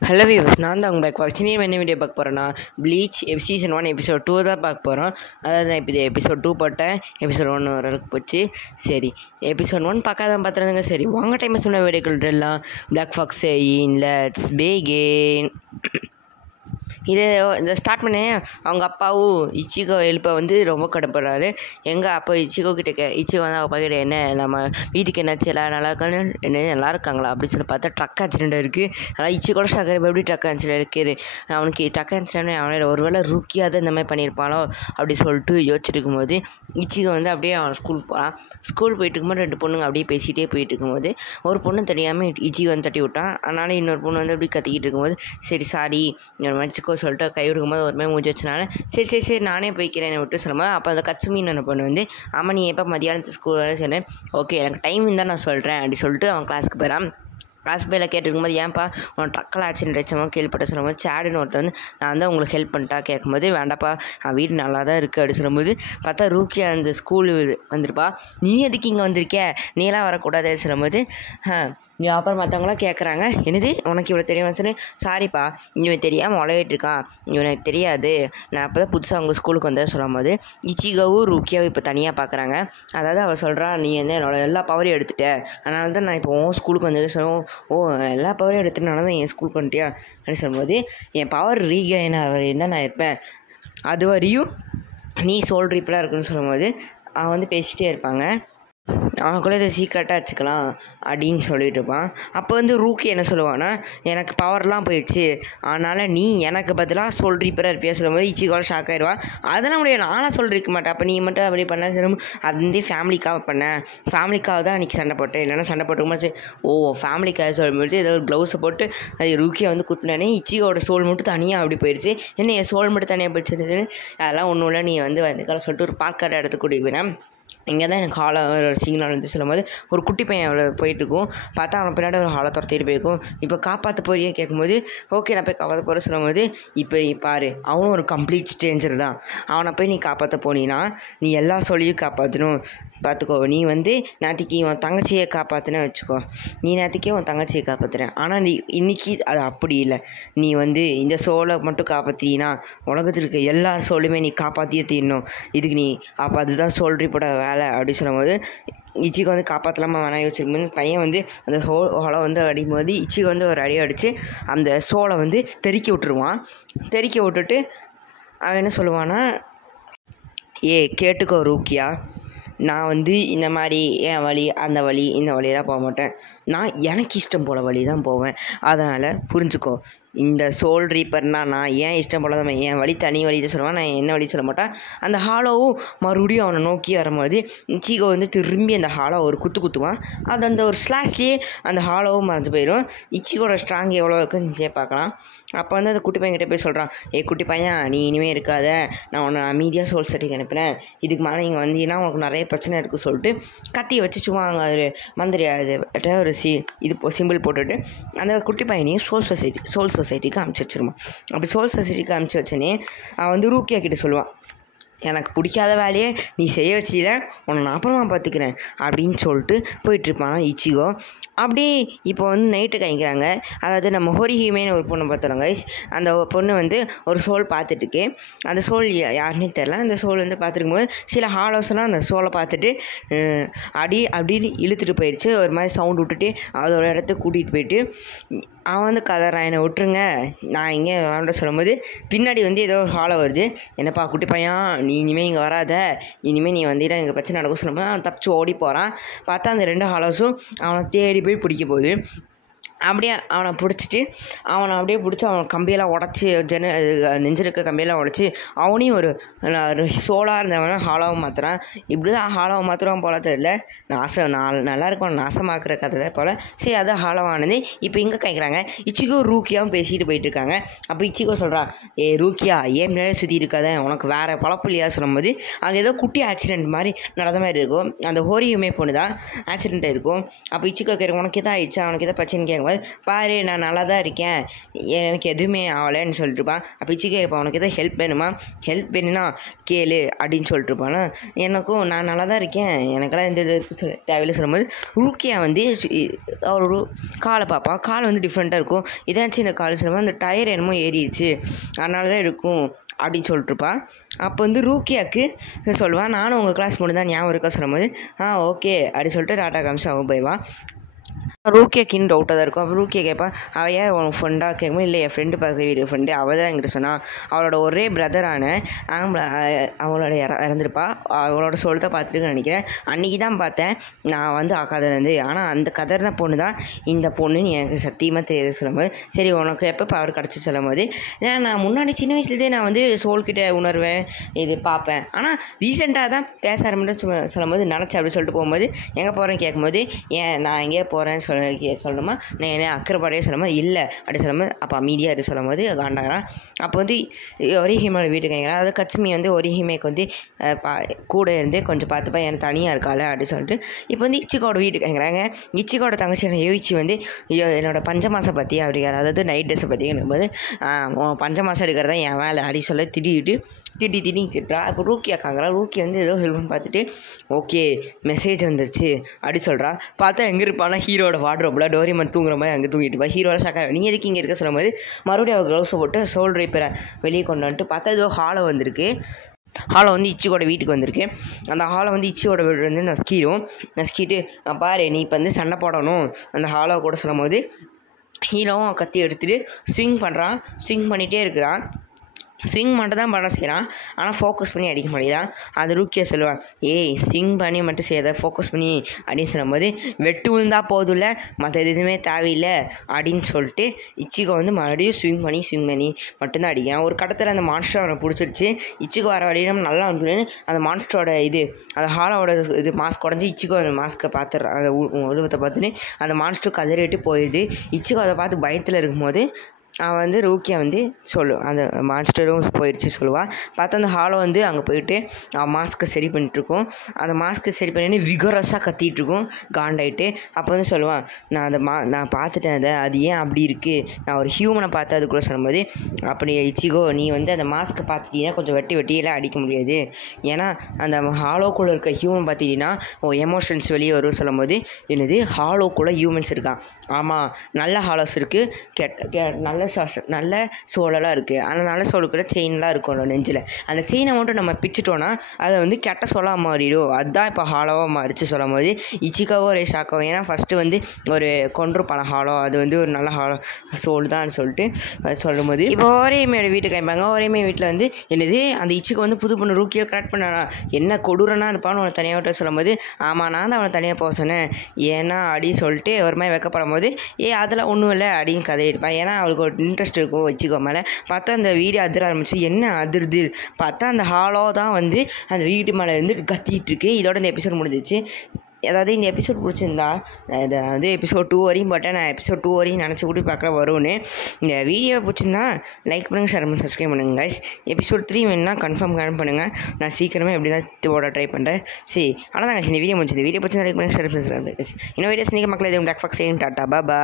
Hello viewers, நான் தான் உங்கள் வாட்சினி என்ன வீடியோ பார்க்க போகிறேன்னா ப்ளீச் சீசன் 1 எபிசோட் 2 தான் பார்க்க போகிறோம். அதாவது நான் இப்போ எபிசோட் 2 போட்டேன், எபிசோட் 1 வரக்கு போச்சு. சரி, எபிசோட் 1 பார்க்காதான் பார்த்துருந்தாங்க. சரி வாங்க, டைம் சொன்ன வீடியோக்கள் எல்லாம் பிளாக் ஃபாக்ஸ் லெட்ஸ் பிகின். இந்த ஸ்டார்ட் பண்ண அவங்க அப்பாவும் இச்சிகோ எழுப்ப ரொம்ப கடுப்படுறாரு. எங்கள் அப்பா இச்சிகோ கிட்ட இச்சிகோ வந்து அப்பா கிட்ட என்ன நம்ம வீட்டுக்கு என்னாச்சு, எல்லாம் நல்லா இருக்கான்னு, என்ன நல்லா இருக்காங்களா அப்படின்னு சொல்லி பார்த்தா ட்ரக் ஆக்சிடென்ட் இருக்குது. ஆனால் இச்சிகோட ஸ்டாக் எப்படி ட்ரக் ஆக்சிடென்ட் இருக்குது, அவனுக்கு ட்ரக் ஆக்சிடென்ட் அவனோட ஒருவேளை ரூக்கியாக தான் இந்த மாதிரி பண்ணியிருப்பானோ அப்படி சொல்லிட்டு யோசிச்சுட்டு இருக்கும்போது இச்சிகோ வந்து அப்படியே அவன் ஸ்கூலுக்கு போகிறான். ஸ்கூல் போயிட்டு இருக்கும்போது 2 பொண்ணுங்க அப்படியே பேசிகிட்டே போயிட்டு இருக்கும்போது ஒரு பொண்ணு தெரியாமல் இச்சிகோ வந்து தட்டி விட்டான். அதனால் இன்னொரு பொண்ணு வந்து அப்படி கத்திக்கிட்டு இருக்கும்போது சரி சாரி மன்னிச்சுக்கோ சொல்லிட்டு கை விடுக்கும்போது ஒரு மாதிரி மூஞ்சி வச்சனால சரி நானே போய்க்கிறேன் விட்டு சொல்லும்போது அப்போ அந்த கட்சுமின்னு என்ன பொண்ணு வந்து அம்மா நீ எப்போ மதியானத்து ஸ்கூலில் சொன்னேன், ஓகே எனக்கு டைம் இருந்தால் நான் சொல்கிறேன் அப்படி சொல்லிட்டு அவன் கிளாஸுக்கு போயிடான். கிளாஸ் பேரில் கேட்டுருக்கும்போது ஏன்ப்பா உன் ட்ரக்கில் ஆக்சிடென்ட் ஆச்சமா கேள்விப்பட்ட சொல்லும்போது சேடுன்னு ஒருத்தர் வந்து நான் தான் உங்களுக்கு ஹெல்ப் பண்ணிட்டா கேட்கும்போது வேண்டாப்பா அவன் வீடு நல்லா தான் இருக்குது அப்படி சொல்லும்போது பார்த்தா ரூக்கியா அந்த ஸ்கூலு வந்துருப்பா. நீ எதுக்கு இங்கே வந்திருக்க, நீலாம் வரக்கூடாது சொல்லும்போது நீ அப்புறம் மற்றவங்களாம் கேட்குறாங்க என்னது உனக்கு இவ்வளோ தெரியுமா சொன்னேன், சாரிப்பா இவன் தெரியாமல் உழையிட்டு இருக்கான், இவனுக்கு தெரியாது, நான் அப்போ தான் புதுசாக அவங்க ஸ்கூலுக்கு வந்தேன் சொல்லும்போது இச்சிகாவும் ரூக்கியாவும் இப்போ தனியாக பார்க்குறாங்க. அதாவது அவள் சொல்கிறா நீ வந்து என்னோட எல்லா பவரையும் எடுத்துட்ட, அதனால தான் நான் இப்போ ஸ்கூலுக்கு வந்து சொல்லுவோம், ஓ எல்லா பவரையும் எடுத்துனால தான் என் ஸ்கூலுக்கு வந்துட்டியா அப்படின்னு சொல்லும்போது என் பவர் ரீகெயின் தான் நான் இருப்பேன், அது வரையும் நீ சோல் ரீப்பெலாம் இருக்குன்னு சொல்லும்போது அவன் வந்து பேசிகிட்டே இருப்பாங்க. அவன் கூட இதை சீக்கிரட்டாக வச்சுக்கலாம் அப்படின்னு சொல்லிட்டு இருப்பான். அப்போ வந்து ரூக்கி என்ன சொல்லுவான்னா எனக்கு பவர்லாம் போயிடுச்சு, அதனால் நீ எனக்கு பதிலாக சோல் ரீப்பராக இருப்பியா சொல்லும்போது இச்சிகோட ஷாக் ஆகிடுவான். அதெல்லாம் முடியாது, நானாக சொல்லிருக்க மாட்டேன், அப்போ நீ மட்டும் அப்படி பண்ண சொல்லும் அது வந்து ஃபேமிலிக்காக பண்ணேன், ஃபேமிலிக்காக தான் அன்றைக்கி சண்டை போட்டேன், இல்லைன்னா சண்டை போட்டுக்கும்போது ஓ ஃபேமிலிக்காக சொல்லும்போது ஏதோ ஒரு க்ளவுஸை போட்டு அது ரூக்கியை வந்து குத்துனானே இச்சிகோட சோல் மட்டும் தனியாக அப்படி போயிடுச்சு. என்ன என் சோல் மட்டும் தனியாக போயிடுச்சு, அதெல்லாம் ஒன்றும் இல்லை நீ வந்து வந்துக்கால சொல்லிட்டு ஒரு பார்க்காட இடத்துக்கு கூட்டிகிட்டு போயினேன். இங்கே தான் எனக்கு ஹாலை ஒரு சிக்னல் வந்து சொல்லும்போது ஒரு குட்டி பையன் அவ்வளோ போயிட்டுருக்கும், பார்த்தா அவனை பின்னாடி ஒரு ஹாலை துரத்திட்டு போயிருக்கும். இப்போ காப்பாற்ற போறியே கேட்கும்போது ஓகே நான் போய் காப்பாற்ற போகிற சொல்லும்போது இப்போ நீ பாரு அவனும் ஒரு கம்ப்ளீட் ஸ்ட்ரேஞ்சர் தான், அவனை போய் நீ காப்பாற்ற போனீன்னா நீ எல்லா சொல்லியும் காப்பாற்றணும் பார்த்துக்கோ, நீ வந்து நேற்றுக்கு உன் தங்கச்சியை காப்பாற்றினே வச்சுக்கோ, நீ நேற்றுக்கே உன் தங்கச்சியை காப்பாற்றுறேன், ஆனால் நீ இன்றைக்கி அது அப்படி இல்லை, நீ வந்து இந்த சோலை மட்டும் காப்பாற்றினா உலகத்தில் இருக்க எல்லா சோலுமே நீ காப்பாற்றியே தீரணும், இதுக்கு நீ அப்போ அதுதான் சோல் ரீப்போட வேலை அப்படி சொல்லும்போது இச்சிக்கு வந்து காப்பாற்றலாமா வேணாம் யோசிச்சுக்கும்போது பையன் வந்து அந்த ஹோலை வந்து அடிக்கும்போது இச்சிக்கு வந்து ஒரு அடி அடித்து அந்த சோலை வந்து தெறிக்க விட்டுருவான். தெறிக்க விட்டுட்டு அவன் என்ன சொல்லுவான்னா கேட்டுக்கோ ரூக்கியா, நான் வந்து இந்த மாதிரி என் வழி அந்த வழி இந்த வழியெல்லாம் போக மாட்டேன், நான் எனக்கு இஷ்டம் போல் வழி தான் போவேன், அதனால் புரிஞ்சுக்கோ, இந்த சோல் ரீப்பர்னால் நான் ஏன் இஷ்டம் போல் தான் என் வழி தனி வழி தான் சொல்லுவேன், நான் என்ன வழி சொல்ல மாட்டேன். அந்த ஹாலோவும் மறுபடியும் அவனை நோக்கி வரும்போது இச்சிகோ வந்து திரும்பி அந்த ஹாலோ ஒரு குத்துவான், அது அந்த ஒரு ஸ்லாஷ்லேயே அந்த ஹாலோவும் மறைஞ்சு போயிடும். இச்சிகோட ஸ்ட்ராங் எவ்வளோ இருக்குன்னு பார்க்கலாம். அப்போ வந்து அந்த குட்டி பையன்கிட்ட போய் சொல்கிறான், குட்டி பையன் நீ இனிமேல் இருக்காத, நான் உன்னை அமைதியாக சோல் செட்டிக்கு அனுப்புகிறேன், இதுக்கு மேலே இங்கே வந்தீங்கன்னா உனக்கு நிறைய பிரச்சனை இருக்குது சொல்லிட்டு கத்தியை வச்சு சும்மா அங்கே ஒரு மந்திரி ஒரு இது சிம்பிள் போட்டுட்டு அந்த குட்டி பையனையும் சோல் சொசைட்டிக்கு அனுப்பிச்சி வச்சிருமா. அப்படி சோல் சொசைட்டிக்கு அனுப்பிச்சி வச்சோன்னே அவன் வந்து ரூக்கியா கிட்ட சொல்லுவான், எனக்கு பிடிக்காத வேலையை நீ செய்ய வச்சில, உன்னை நான் அப்புறமா பார்த்துக்கிறேன் அப்படின்னு சொல்லிட்டு போயிட்டுருப்பான் இச்சிகோ. அப்படி இப்போ வந்து நைட்டு கழிக்கிறாங்க. அதாவது நம்ம ஹோரிஹிமேன்னு ஒரு பொண்ணை பார்த்துறோங்க. அந்த பொண்ணு வந்து ஒரு சோல் பார்த்துட்டுருக்கு. அந்த சோல் யாருன்னே தெரில. அந்த சோல் வந்து பார்த்துருக்கும்போது சில ஹாலோஸ்லாம் அந்த சோலை பார்த்துட்டு அப்படின்னு இழுத்துட்டு போயிடுச்சு. ஒரு மாதிரி சவுண்ட் விட்டுட்டு அதோட இடத்துக்கு கூட்டிகிட்டு போயிட்டு அவன் வந்து கதறான், என்னை விட்டுருங்க நான் இங்கே விளாண்ட சொல்லும்போது பின்னாடி வந்து ஏதோ ஒரு ஹாலை வருது, என்னப்பா குட்டி பையன் நீ இனிமேல் இங்கே வராத, இனிமேல் நீ வந்தீங்கன்னா இங்கே பிரச்சனை நடக்கும் சொல்லும்போது அவன் தப்பிச்சு ஓடி போகிறான். பார்த்தா அந்த 2 ஹாலோஸும் அவனை தேடி போய் பிடிக்க போகுது. அப்படியே அவனை பிடிச்சிட்டு அவனை அப்படியே பிடிச்சி அவன் கம்பியெல்லாம் உடச்சி நெஞ்சிருக்க கம்பியெல்லாம் உடச்சி அவனையும் ஒரு சோலாக இருந்தவனை ஹாலாவை மாற்றுறான். இப்படி தான் ஹாலாவை மாற்றுறான் போல தெரியல, நல்லா இருக்கும் நாசமாக்குற கதை போல். சரி அதான் ஹாலோவானது. இப்போ இங்கே கேட்குறாங்க இச்சிகோ ரூக்கியாவும் பேசிட்டு போயிட்டுருக்காங்க. அப்போ இச்சிகோ சொல்கிறான், ரூக்கியா ஏன் முன்னாடியே சுற்றி இருக்காத, உனக்கு வேறு பழப்பு இல்லையா சொல்லும்போது அங்கே ஏதோ குட்டி ஆக்சிடென்ட் மாதிரி நடந்த மாதிரி இருக்கும். அந்த ஹோரியுமே பொண்ணு தான் ஆக்சிடென்ட் இருக்கும். அப்போ இச்சிகோ கேட்க உனக்கு எதாவது ஆயிடுச்சா, அவனுக்கு எதாவது பிரச்சனை கேட்கும் சொல்லும்போது பாரு நான் நல்லா தான் இருக்கேன், எனக்கு எதுவுமே ஆகலைன்னு சொல்லிட்டுருப்பான். அப்போ இச்சிகோ கேட்பான் உனக்கு எதாவது ஹெல்ப் வேணுமா, ஹெல்ப் வேணும்னா கேளு அப்படின்னு சொல்லிட்டுருப்பானா. எனக்கும் நான் நல்லா தான் இருக்கேன், எனக்கெல்லாம் எந்த இது தேவையில்லை சொல்லும்போது ரூக்கியா வந்து அவர் ஒரு காலை பார்ப்பான். கால் வந்து டிஃப்ரெண்ட்டாக இருக்கும். இதாச்சும் இந்த கால் சொல்லும்போது அந்த டயர் என்னமோ ஏறிடுச்சு அதனால தான் இருக்கும் அப்படின்னு சொல்லிட்டுருப்பா. அப்போ வந்து ரூக்கியாவுக்கு சொல்லுவான் நானும் உங்கள் கிளாஸ் மட்டும் தான் ஞாபகம் இருக்கா சொல்லும்போது ஓகே அப்படி சொல்லிட்டு டாட்டா காமிச்சு அவன் போயிடுவான். ரூக்கியாக்கின்னு டவுட்டாக தான் இருக்கும். அப்போ ரூக்கியா கேட்பான் அவள் ஏன் உன் ஃப்ரெண்டாக கேட்கும்போது இல்லை என் ஃப்ரெண்டு பக்கத்து வீடு ஃப்ரெண்டு அவள் தான் என்கிட்ட சொன்னான், அவளோட ஒரே பிரதரான அவளோட இறந்துருப்பா, அவளோட சோல் தான் பார்த்துட்டுன்னு நினைக்கிறேன், அன்றைக்கி தான் பார்த்தேன் நான் வந்து கதர்ந்து, ஆனால் அந்த கதர் தான் பொண்ணு தான் இந்த பொண்ணுன்னு எனக்கு சத்தியமாக தெரியுது சொல்லும்போது சரி உனக்கு எப்போ பவர் கிடச்சி சொல்லும்போது நான் முன்னாடி சின்ன வயசுலேருந்தே நான் வந்து சோல்கிட்ட உணர்வேன் இது பார்ப்பேன், ஆனால் ரீசெண்டாக தான் பேச ஆரம்பிட்டு சொல்லும்போது நினச்சேன் அப்படி சொல்லிட்டு போகும்போது எங்கே போகிறேன்னு கேட்கும்போது ஏன் நான் எங்கேயே போகிறேன்னு சொல்லணுமா நான் என்ன அக்கறைப்படையே சொல்லும்போது இல்லை அப்படி சொல்லும்போது அப்போ அமைதியாக இது சொல்லும்போது காண்டாகிறான். அப்போ வந்து ஒரிஹிமோட வீட்டுக்கு கேட்குறான். அதாவது கட்சுமி வந்து ஒரிஹிமேக்கு வந்து கூட இருந்து கொஞ்சம் பார்த்துப்பா எனக்கு தனியாக இருக்காள் அப்படின்னு சொல்லிட்டு இப்போ வந்து இச்சிகோட வீட்டுக்கு கேட்குறாங்க. இச்சிகோட தங்கச்சியான யோசிச்சு வந்து என்னோடய பஞ்ச மாதம் பற்றி அப்படி அதாவது நைட் ட்ரெஸ்ஸை பற்றி கேட்கும்போது பஞ்ச மாதம் எடுக்கிறதா என் வேலை அப்படி சொல்ல திட்டுறா. அப்போ ரூக்கியா காங்கிறா. ரூக்கி வந்து ஏதோ சொல்லுன்னு பார்த்துட்டு ஓகே மெசேஜ் வந்துருச்சு அப்படி சொல்கிறா. பார்த்தா எங்கே இருப்பானா ஹீரோட வார்ட்ரோப்பில் டோரிமான் தூங்குற மாதிரி அங்கே தூங்கிட்டு இருப்பா. ஹீரோட ஷாக்கா நீ எதுக்கு இங்கே இருக்க சொல்லும் போது மறுபடியும் அவர் க்ளவுஸை போட்டு சோல் ரைப்பரை வெளியே கொண்டு வந்துட்டு பார்த்தா ஏதோ ஹாலை வந்திருக்கு. ஹாலை வந்து இச்சியோட வீட்டுக்கு வந்திருக்கு. அந்த ஹாலை வந்து இச்சியோட வீடு வந்து நசுக்கிட்டு பாரு நீ இப்போ வந்து சண்டை போடணும் அந்த ஹாலை கூட சொல்லும் போது ஹீரோவும் கத்தி எடுத்துகிட்டு ஸ்விங் பண்ணிகிட்டே இருக்கிறான். ஸ்விங் மட்டும் தான் பண்ண செய்கிறான், ஆனால் ஃபோக்கஸ் பண்ணி அடிக்க மாட்டேங்கிறான். அது ரூக்கியா சொல்லுவான் ஸ்விங் பண்ணி மட்டும் செய்யாத ஃபோக்கஸ் பண்ணி அப்படின்னு சொல்லும்போது வெட்டு விழுந்தால் போதும்ல மற்ற எதுவுமே தேவையில்லை அப்படின்னு சொல்லிட்டு இச்சிகோ வந்து மறுபடியும் ஸ்விங் பண்ணி மட்டும்தான் அடிக்கிறான். ஒரு கட்டத்தில் அந்த மான்ஸ்டர் அவனை பிடிச்சிருச்சு. இச்சிகோ வர வழியிலும் நல்லா இருக்குன்னு அந்த மான்ஸ்டரோட அந்த ஹாலோட இது மாஸ்க் உடஞ்சி இச்சிகோ அந்த மாஸ்க்கை பார்த்துடுறான். அந்த உருவத்தை பார்த்துன்னு அந்த மான்ஸ்டர் கதறிட்டு போயிடுது. இச்சிகோ அதை பார்த்து பயத்தில் இருக்கும்போது அவன் வந்து ரூக்கியா வந்து அந்த மான்ஸ்டரும் போயிடுச்சு சொல்லுவாள். பார்த்தா அந்த ஹாலை வந்து அங்கே போயிட்டு அவன் மாஸ்க்கை சரி பண்ணிட்டுருக்கோம். அந்த மாஸ்க்கை சரி பண்ணி விகரஸாக கத்திகிட்ருக்கோம் காண்டாயிட்டு. அப்போ வந்து சொல்லுவான் நான் பார்த்துட்டேன் அது ஏன் அப்படி இருக்குது, நான் ஒரு ஹியூமனை பார்த்து அதுக்குள்ளே சொல்லும்போது அப்படி இச்சிகோ நீ வந்து அந்த மாஸ்க்கை பார்த்துட்டீங்கன்னா கொஞ்சம் வெட்டியெல்லாம் அடிக்க முடியாது, ஏன்னா அந்த ஹாலோக்குள்ளே இருக்க ஹியூமன் பார்த்துட்டிங்கன்னா எமோஷன்ஸ் வெளியே வரும் சொல்லும்போது என்னது ஹாலோக்குள்ளே ஹியூமன்ஸ் இருக்கான். ஆமாம் நல்ல ஹாலோஸ் இருக்குது, நல்ல சோலெல்லாம் இருக்குது, ஆனால் நல்ல சோலுக்குள்ள செயின்லாம் இருக்கும் நெஞ்சில். அந்த செயினை மட்டும் நம்ம பிச்சுட்டோன்னா அதை வந்து கெட்ட சோலாக மாறிடும். அதுதான் இப்போ ஹாலோவாக மாறிச்சு சொல்லும் போது இச்சிகாவோ ஒரே ஷாக்காவும். ஏன்னா ஃபஸ்ட்டு வந்து ஒரு கொன்றுப்பான ஹாலோ அது வந்து ஒரு நல்ல ஹாலோ சோல் தான் சொல்லிட்டு சொல்லும் போது இப்போ ஒரேமையோட வீட்டுக்கு கேட்பாங்க. ஒரேமே வீட்டில் வந்து என்னது அந்த இச்சிகோ வந்து புது பொண்ணு ரூக்கியோ கரெக்ட் பண்ணானா என்ன கொடூரனா இருப்பான்னு அவனை தனியாக விட்ட சொல்லும் போது ஆமாம் நான் தான் அவனை தனியாக போக சொன்னேன் ஏன்னா அப்படின்னு சொல்லிட்டு ஒரு மாதிரி வைக்கப்படும் போது அதெல்லாம் ஒன்றும் இல்லை அப்படின்னு கதை இருப்பான். ஏன்னா அவளுக்கு ஒரு இன்ட்ரெஸ்ட் இருக்கும் வச்சுக்கோ மேலே. பார்த்தா அந்த வீடு அதிர ஆரம்பிச்சு என்ன அதிருது பார்த்தா அந்த ஹாலோ தான் வந்து அந்த வீட்டு மேலே இருந்து கத்திட்டு இருக்கு. இதோட இந்த எபிசோட் முடிஞ்சிச்சு. அதாவது இந்த எபிசோட் பிடிச்சிருந்தா இதை வந்து எபிசோட் 2 வரையும் போட்டேன். நான் எபிசோட் 2 வரையும் நினச்சி கூட பார்க்கல வரும்னு. இந்த வீடியோ பிடிச்சிருந்தா லைக் பண்ணுங்கள், ஷேர் பண்ணி சப்ஸ்கிரைப் பண்ணுங்கள் கைஸ். எபிசோட் 3 வேணுன்னா கன்ஃபார்ம் பண்ணுங்கள். நான் சீக்கிரமே எப்படி தான் ஓட ட்ரை பண்ணுறேன். சரி ஆனால் தான் இந்த வீடியோ முடிச்சு. இந்த வீடியோ பிடிச்சி லைக் பண்ணுங்கள், ஷேர் பண்ணி இன்னும் வீடியோஸ் நீங்கள் மக்கள் எதுவும் டாக் ஃபாக்ஸ் டாட்டா பா.